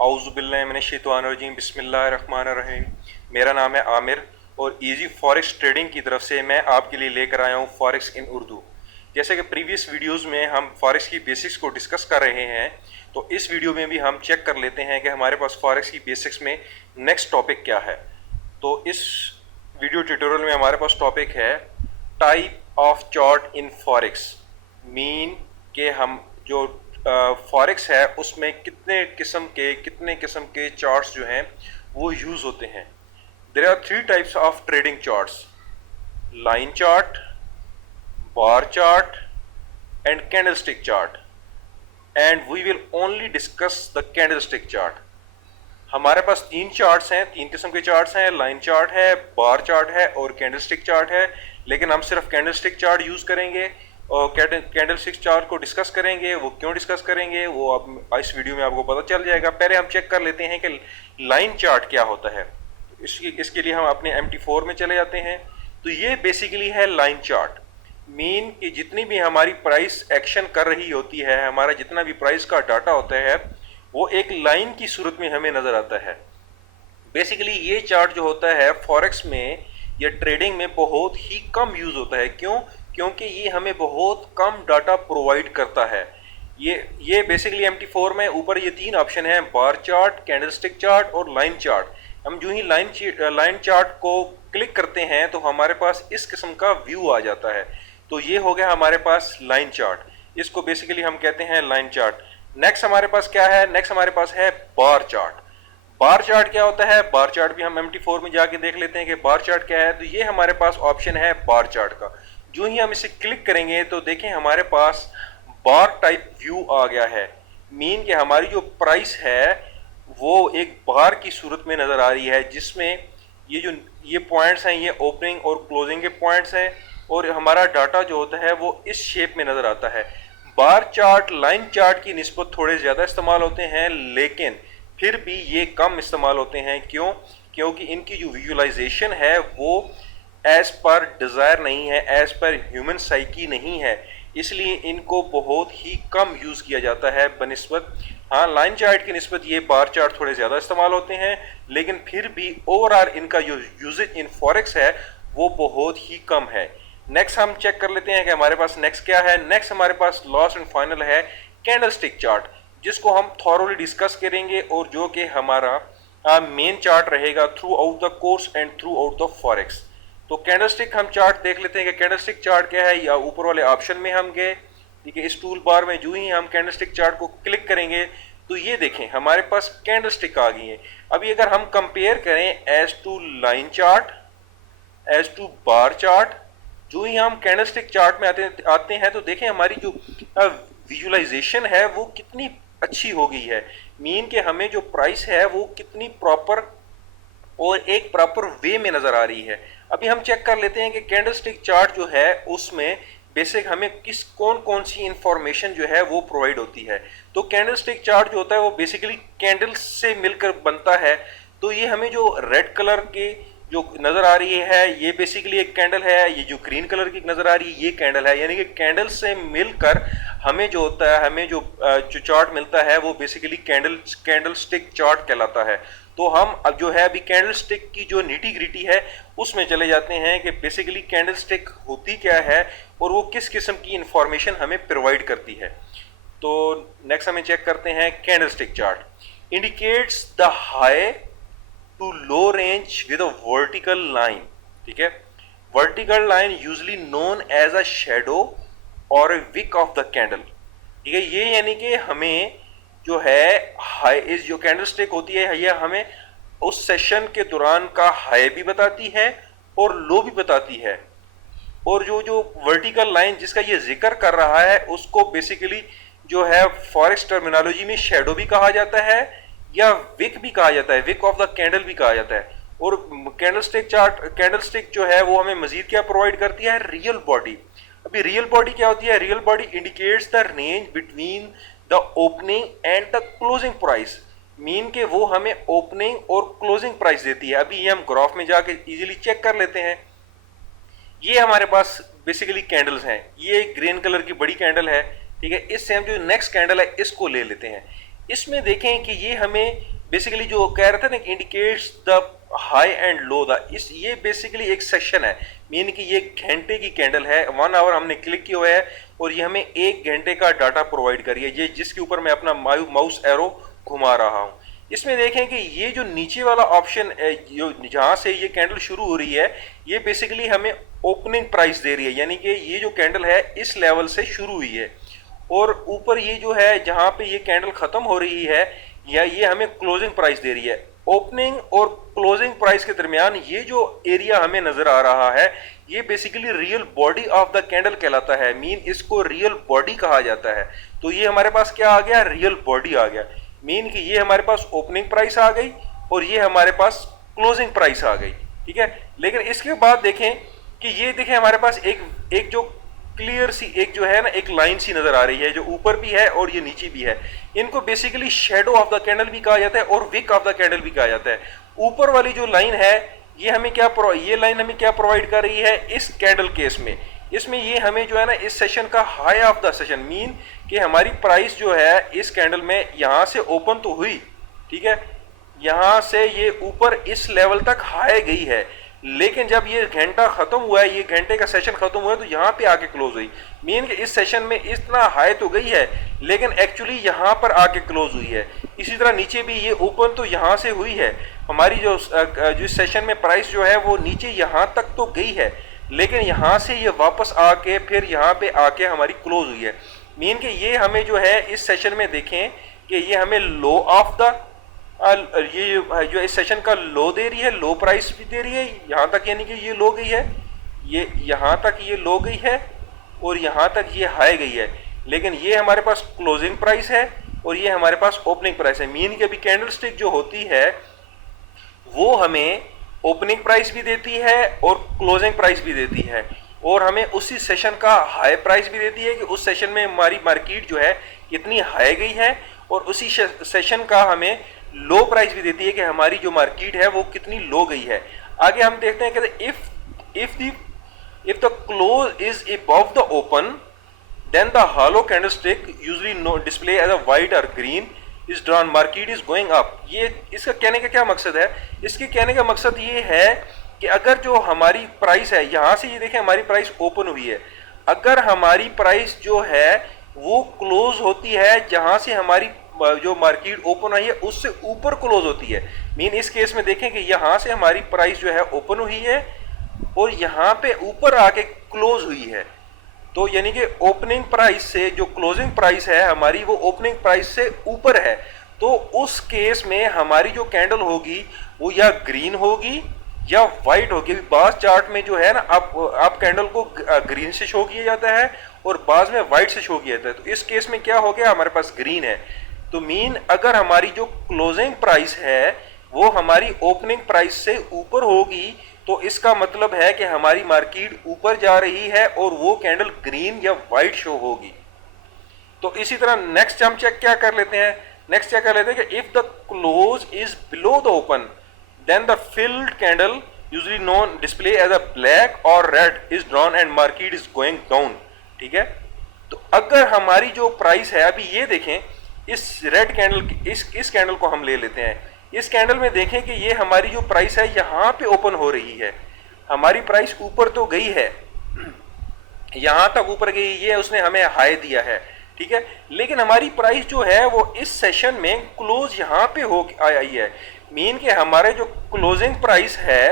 औज़ुबिल्लाहिमिनश्शैतानिर्रजीम बिस्मिल्लाहिर्रहमानिर्रहीम। मेरा नाम है आमिर और इजी फॉरेक्स ट्रेडिंग की तरफ से मैं आपके लिए लेकर आया हूँ फॉरेक्स इन उर्दू। जैसे कि प्रीवियस वीडियोस में हम फॉरेक्स की बेसिक्स को डिस्कस कर रहे हैं, तो इस वीडियो में भी हम चेक कर लेते हैं कि हमारे पास फॉरेक्स की बेसिक्स में नेक्स्ट टॉपिक क्या है। तो इस वीडियो ट्यूटोरियल में हमारे पास टॉपिक है type of chart in forex. Mean के हम जो फॉरेक्स है उसमें कितने किस्म के चार्ट्स जो हैं वो यूज होते हैं। There are three types of trading charts: line chart, bar chart and candlestick chart. And we will only discuss the candlestick chart. हमारे पास तीन चार्ट्स हैं, तीन किस्म के चार्ट्स हैं, लाइन चार्ट है, बार चार्ट है और कैंडलस्टिक चार्ट है। लेकिन हम सिर्फ कैंडलस्टिक चार्ट यूज करेंगे और कैंडलस्टिक चार्ट को डिस्कस करेंगे। वो क्यों डिस्कस करेंगे वो अब इस वीडियो में आपको पता चल जाएगा। पहले हम चेक कर लेते हैं कि लाइन चार्ट क्या होता है। इसके लिए हम अपने MT4 में चले जाते हैं। तो ये बेसिकली है लाइन चार्ट। मीन कि जितनी भी हमारी प्राइस एक्शन कर रही होती है, हमारा जितना भी प्राइस का डाटा होता है वो एक लाइन की सूरत में हमें नजर आता है। बेसिकली ये चार्ट जो होता है फॉरेक्स में या ट्रेडिंग में बहुत ही कम यूज होता है। क्यों? क्योंकि ये हमें बहुत कम डाटा प्रोवाइड करता है। ये बेसिकली MT4 में ऊपर ये तीन ऑप्शन है: बार चार्ट, कैंडलस्टिक चार्ट और लाइन चार्ट। हम जो ही लाइन चार्ट को क्लिक करते हैं तो हमारे पास इस किस्म का व्यू आ जाता है। तो ये हो गया हमारे पास लाइन चार्ट। इसको बेसिकली हम कहते हैं लाइन चार्ट। नेक्स्ट हमारे पास क्या है? नेक्स्ट हमारे पास है बार चार्ट। बार चार्ट क्या होता है? बार चार्ट भी हम MT4 में जाके देख लेते हैं कि बार चार्ट क्या है। तो ये हमारे पास ऑप्शन है बार चार्ट का। जो ही हम इसे क्लिक करेंगे तो देखें हमारे पास बार टाइप व्यू आ गया है। मीन कि हमारी जो प्राइस है वो एक बार की सूरत में नजर आ रही है, जिसमें ये पॉइंट्स हैं, ये ओपनिंग और क्लोजिंग के पॉइंट्स हैं और हमारा डाटा जो होता है वो इस शेप में नजर आता है। बार चार्ट लाइन चार्ट की निस्बत थोड़े ज्यादा इस्तेमाल होते हैं, लेकिन फिर भी ये कम इस्तेमाल होते हैं। क्यों? क्योंकि इनकी जो विजुअलाइजेशन है वो एज पर डिजायर नहीं है, एज पर ह्यूमन साइकी नहीं है, इसलिए इनको बहुत ही कम यूज किया जाता है बनिस्बत। हाँ, लाइन चार्ट की निस्बत ये बार चार्ट थोड़े ज्यादा इस्तेमाल होते हैं, लेकिन फिर भी ओवरऑल इनका जो यूजेज इन फॉरेक्स है वो बहुत ही कम है। नेक्स्ट हम चेक कर लेते हैं कि हमारे पास नेक्स्ट क्या है। नेक्स्ट हमारे पास लास्ट एंड फाइनल है कैंडलस्टिक चार्ट, जिसको हम थॉरोली डिस्कस करेंगे और जो कि हमारा मेन चार्ट रहेगा through out the course and through out the forex. तो कैंडलस्टिक हम चार्ट देख लेते हैं कि कैंडलस्टिक चार्ट क्या है। या ऊपर वाले ऑप्शन में हम गए, ठीक है, इस टूल बार में जो ही हम कैंडलस्टिक चार्ट को क्लिक करेंगे तो ये देखें हमारे पास कैंडलस्टिक आ गई है। अभी अगर हम कंपेयर करें as to line chart, as to bar chart, जो ही हम कैंडलस्टिक चार्ट में आते हैं तो देखें हमारी जो विजुअलाइजेशन है वो कितनी अच्छी हो गई है। मीन के हमें जो प्राइस है वो कितनी प्रॉपर और एक प्रॉपर वे में नजर आ रही है। अभी हम चेक कर लेते हैं कि कैंडलस्टिक चार्ट जो है उसमें बेसिक हमें कौन कौन सी इंफॉर्मेशन जो है वो प्रोवाइड होती है। तो कैंडलस्टिक चार्ट जो होता है वो बेसिकली कैंडल्स से मिलकर बनता है। तो ये हमें जो रेड कलर की जो नजर आ रही है ये बेसिकली एक कैंडल है, ये जो ग्रीन कलर की नजर आ रही है ये कैंडल है। यानी कि कैंडल से मिलकर हमें जो होता है, हमें जो चार्ट मिलता है वो बेसिकली कैंडलस्टिक चार्ट कहलाता है। तो हम अब जो है अभी कैंडलस्टिक की जो नीटी ग्रिटी है उसमें चले जाते हैं कि बेसिकली कैंडलस्टिक होती क्या है और वो किस किस्म की इंफॉर्मेशन हमें प्रोवाइड करती है। तो नेक्स्ट हमें चेक करते हैं candlestick chart. Indicates the high to low range with a vertical line. ठीक है, vertical line usually known as a shadow और a wick of the candle. ठीक है, ये यानी कि हमें जो है हाई इस जो कैंडलस्टिक होती है यह हमें उस सेशन के दौरान का हाई भी बताती है और लो भी बताती है। और जो वर्टिकल लाइन जिसका ये जिक्र कर रहा है उसको बेसिकली जो है फॉरेक्स टर्मिनोलॉजी में शेडो भी कहा जाता है या विक भी कहा जाता है, विक ऑफ द कैंडल भी कहा जाता है। और कैंडलस्टिक जो है वो हमें मजीद क्या प्रोवाइड करती है? Real body. अभी रियल बॉडी क्या होती है? Real body indicates the range between the opening and the closing price. Mean के वो हमें ओपनिंग और क्लोजिंग प्राइस देती है। अभी ये हम ग्राफ में जाके इजीली चेक कर लेते हैं। ये हमारे पास बेसिकली कैंडल्स हैं। ये ग्रीन कलर की बड़ी कैंडल है, ठीक है। इससे हम जो नेक्स्ट कैंडल है इसको ले लेते हैं। इसमें देखें कि ये हमें बेसिकली जो कह रहे थे ना, indicates the high and low the, इस ये बेसिकली एक सेशन है, मीन कि ये घंटे की कैंडल है, 1 आवर हमने क्लिक किया हुआ है और ये हमें 1 घंटे का डाटा प्रोवाइड कर रही है, ये जिसके ऊपर मैं अपना माउस एरो घुमा रहा हूँ। इसमें देखें कि ये जो नीचे वाला ऑप्शन जो जहाँ से ये कैंडल शुरू हो रही है, ये बेसिकली हमें ओपनिंग प्राइस दे रही है, यानी कि ये जो कैंडल है इस लेवल से शुरू हुई है और ऊपर ये जो है जहाँ पे ये कैंडल खत्म हो रही है, या ये हमें क्लोजिंग प्राइस दे रही है। ओपनिंग और क्लोजिंग प्राइस के दरमियान ये जो एरिया हमें नजर आ रहा है, ये basically real body of the candle कहलाता है, मीन इसको रियल बॉडी कहा जाता है। तो ये हमारे पास क्या आ गया, रियल बॉडी आ गया, मीन कि ये हमारे पास ओपनिंग प्राइस आ गई और ये हमारे पास क्लोजिंग प्राइस आ गई, ठीक है। लेकिन इसके बाद देखें कि ये देखें हमारे पास एक जो क्लियर सी एक जो है ना, एक लाइन सी नजर आ रही है, जो ऊपर भी है और ये नीचे भी है। इनको basically shadow of the candle भी कहा जाता है और विक ऑफ द कैंडल भी कहा जाता है। ऊपर वाली जो लाइन है ये हमें क्या ये लाइन हमें क्या प्रोवाइड कर रही है इस कैंडल केस में, इसमें ये हमें जो है ना इस सेशन का high of the session, mean कि हमारी प्राइस जो है इस कैंडल में यहां से ओपन तो हुई, ठीक है, यहां से ये ऊपर इस लेवल तक हाई गई है, लेकिन जब ये घंटा खत्म हुआ है, ये घंटे का सेशन खत्म हुआ है, तो यहाँ पे आके क्लोज हुई, मीन कि इस सेशन में इतना हाई तो गई है लेकिन एक्चुअली यहाँ पर आके क्लोज हुई है। इसी तरह नीचे भी ये ओपन तो यहाँ से हुई है, हमारी जो सेशन में प्राइस जो है वो नीचे यहाँ तक तो गई है, लेकिन यहाँ से ये वापस आके फिर यहाँ पे आके हमारी क्लोज हुई है, मीन कि ये हमें जो है इस सेशन में देखें कि ये हमें लो ऑफ द ये जो इस सेशन का लो दे रही है, लो प्राइस भी दे रही है यहाँ तक, यानी कि ये लो गई है, ये यहाँ तक ये लो गई है और यहाँ तक ये हाई गई है, लेकिन ये हमारे पास क्लोजिंग प्राइस है और ये हमारे पास ओपनिंग प्राइस है, मीन कि अभी कैंडल स्टिक जो होती है वो हमें ओपनिंग प्राइस भी देती है और क्लोजिंग प्राइस भी देती है, और हमें उसी सेशन का हाई प्राइस भी देती है कि उस सेशन में हमारी मार्केट जो है कितनी हाई गई है, और उसी सेशन का हमें लो प्राइस भी देती है कि हमारी जो मार्केट है वो कितनी लो गई है। आगे हम देखते हैं कि if the close is above the open then the hollow candlestick usually no display as a white or green is drawn, market is going up। ये इसका कहने का क्या मकसद है, इसके कहने का मकसद ये है कि अगर जो हमारी प्राइस है यहाँ से, ये देखें हमारी प्राइस ओपन हुई है, अगर हमारी प्राइस जो है वो क्लोज होती है जहां से हमारी जो मार्केट ओपन आई है उससे ऊपर क्लोज होती है, मीन इस केस में देखें कि यहां से हमारी प्राइस जो है ओपन हुई है और यहां पे ऊपर आके क्लोज हुई है, तो यानी कि ओपनिंग प्राइस से जो क्लोजिंग प्राइस है हमारी वो ओपनिंग प्राइस से ऊपर है, तो उस केस में हमारी जो कैंडल होगी वो या ग्रीन होगी या व्हाइट होगी। बाज चार्ट में जो है ना, आप कैंडल को ग्रीन से शो किया जाता है और बाज में व्हाइट से शो किया जाता है, तो इस केस में क्या हो गया, हमारे पास ग्रीन है, तो मीन अगर हमारी जो क्लोजिंग प्राइस है वो हमारी ओपनिंग प्राइस से ऊपर होगी तो इसका मतलब है कि हमारी मार्केट ऊपर जा रही है और वो कैंडल ग्रीन या व्हाइट शो होगी। तो इसी तरह नेक्स्ट हम चेक क्या कर लेते हैं, नेक्स्ट चेक कर लेते हैं कि if the close is below the open then the filled candle usually known display as a black और red is drawn and market is going down, ठीक है। तो अगर हमारी जो प्राइस है, अभी ये देखें इस रेड कैंडल, इस कैंडल को हम ले लेते हैं, इस कैंडल में देखें कि ये हमारी जो प्राइस है यहाँ पे ओपन हो रही है, हमारी प्राइस ऊपर तो गई है, यहाँ तक ऊपर गई, ये उसने हमें हाई दिया है, ठीक है, लेकिन हमारी प्राइस जो है वो इस सेशन में क्लोज यहाँ पे हो आई है, मीन कि हमारे जो क्लोजिंग प्राइस है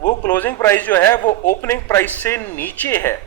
वो क्लोजिंग प्राइस जो है वो ओपनिंग प्राइस से नीचे है।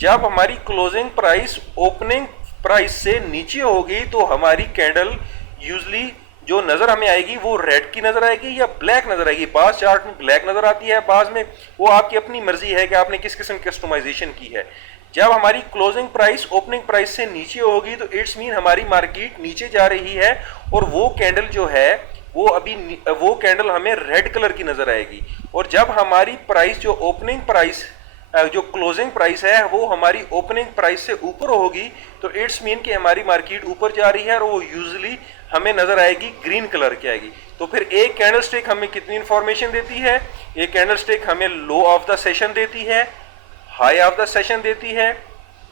जब हमारी क्लोजिंग प्राइस ओपनिंग प्राइस से नीचे होगी तो हमारी कैंडल यूजली जो नजर हमें आएगी वो रेड की नजर आएगी या ब्लैक नजर आएगी, बाज चार्ट में ब्लैक नजर आती है, बाज में वो आपकी अपनी मर्जी है कि आपने किस किस्म की कस्टमाइजेशन की है। जब हमारी क्लोजिंग प्राइस ओपनिंग प्राइस से नीचे होगी तो इट्स मीन हमारी मार्केट नीचे जा रही है और वो कैंडल जो है वो कैंडल हमें रेड कलर की नजर आएगी, और जब हमारी प्राइस जो ओपनिंग प्राइस जो क्लोजिंग प्राइस है वो हमारी ओपनिंग प्राइस से ऊपर होगी तो इट्स मीन कि हमारी मार्केट ऊपर जा रही है और वो यूजुअली हमें नजर आएगी ग्रीन कलर की आएगी। तो फिर एक कैंडल स्टिक हमें कितनी इंफॉर्मेशन देती है, एक कैंडल स्टिक हमें लो ऑफ द सेशन देती है, हाई ऑफ द सेशन देती है,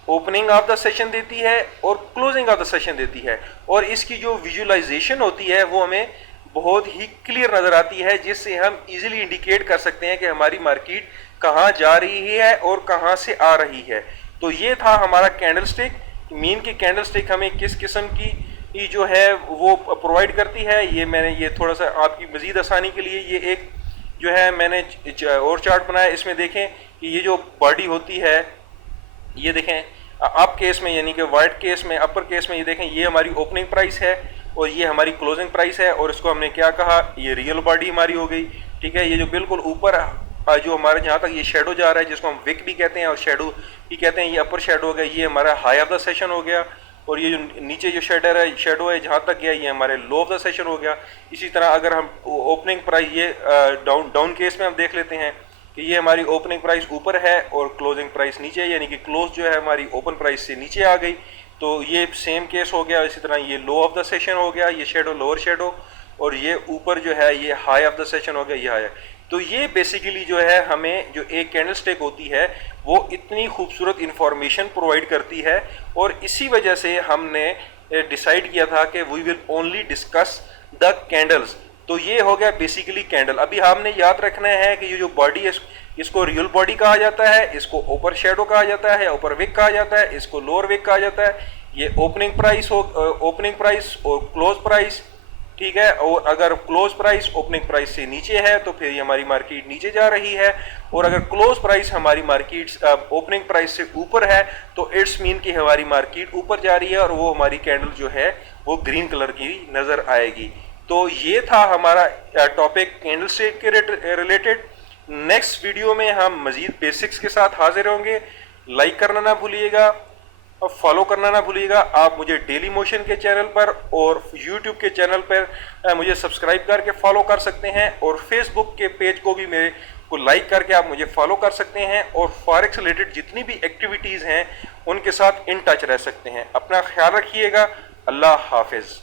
ओपनिंग ऑफ द सेशन देती है और क्लोजिंग ऑफ द सेशन देती है, और इसकी जो विजुअलाइजेशन होती है वो हमें बहुत ही क्लियर नज़र आती है, जिससे हम इजीली इंडिकेट कर सकते हैं कि हमारी मार्केट कहाँ जा रही है और कहाँ से आ रही है। तो ये था हमारा कैंडल स्टिक। मीन की कैंडल स्टिक हमें किस किस्म की जो है वो प्रोवाइड करती है, ये मैंने ये थोड़ा सा आपकी मज़ीद आसानी के लिए ये एक जो है मैंने और चार्ट बनाया। इसमें देखें कि ये जो बॉडी होती है, ये देखें अप केस में यानी कि वाइट केस में, अपर केस में, ये देखें ये हमारी ओपनिंग प्राइस है और ये हमारी क्लोजिंग प्राइस है, और इसको हमने क्या कहा, ये रियल बॉडी हमारी हो गई। ठीक है, ये जो बिल्कुल ऊपर जो हमारे जहाँ तक ये शेडो जा रहा है, जिसको हम विक भी कहते हैं और शेडो भी कहते हैं, ये अपर शेडो हो गया, ये हमारा हाई ऑफ द सेशन हो गया, और ये जो नीचे जो शेडो है जहाँ तक गया, ये हमारे लो ऑफ द सेशन हो गया। इसी तरह अगर हम ओपनिंग प्राइस ये डाउन केस में हम देख लेते हैं कि ये हमारी ओपनिंग प्राइस ऊपर है और क्लोजिंग प्राइस नीचे है, यानी कि क्लोज जो है हमारी ओपन प्राइस से नीचे आ गई, तो ये सेम केस हो गया। इसी तरह ये लो ऑफ द सेशन हो गया, ये शेडो लोअर शेडो, और ये ऊपर जो है ये हाई ऑफ द सेशन हो गया, ये हाई है। तो ये बेसिकली जो है हमें जो एक कैंडल स्टिक होती है वो इतनी खूबसूरत इंफॉर्मेशन प्रोवाइड करती है, और इसी वजह से हमने डिसाइड किया था कि we will only discuss the candles. तो ये हो गया बेसिकली कैंडल। अभी हमने याद रखना है कि ये जो बॉडी है इसको रियल बॉडी कहा जाता है, इसको ऊपर शेडो कहा जाता है, ऊपर विक कहा जाता है, इसको लोअर विक कहा जाता है। ये ओपनिंग प्राइस और क्लोज प्राइस, ठीक है। और अगर क्लोज प्राइस ओपनिंग प्राइस से नीचे है तो फिर ये हमारी मार्केट नीचे जा रही है, और अगर क्लोज प्राइस हमारी मार्केट ओपनिंग प्राइस से ऊपर है तो इट्स मीन कि हमारी मार्केट ऊपर जा रही है, और वो हमारी कैंडल जो है वो ग्रीन कलर की नजर आएगी। तो ये था हमारा टॉपिक कैंडल स्टिक के रिलेटेड। नेक्स्ट वीडियो में हम मजीद बेसिक्स के साथ हाजिर होंगे। लाइक करना ना भूलिएगा और फॉलो करना ना भूलिएगा। आप मुझे डेली मोशन के चैनल पर और यूट्यूब के चैनल पर मुझे सब्सक्राइब करके फॉलो कर सकते हैं, और फेसबुक के पेज को भी मेरे को लाइक करके आप मुझे फॉलो कर सकते हैं, और फॉरेक्स रिलेटेड जितनी भी एक्टिविटीज़ हैं उनके साथ इन टच रह सकते हैं। अपना ख्याल रखिएगा। अल्लाह हाफिज़।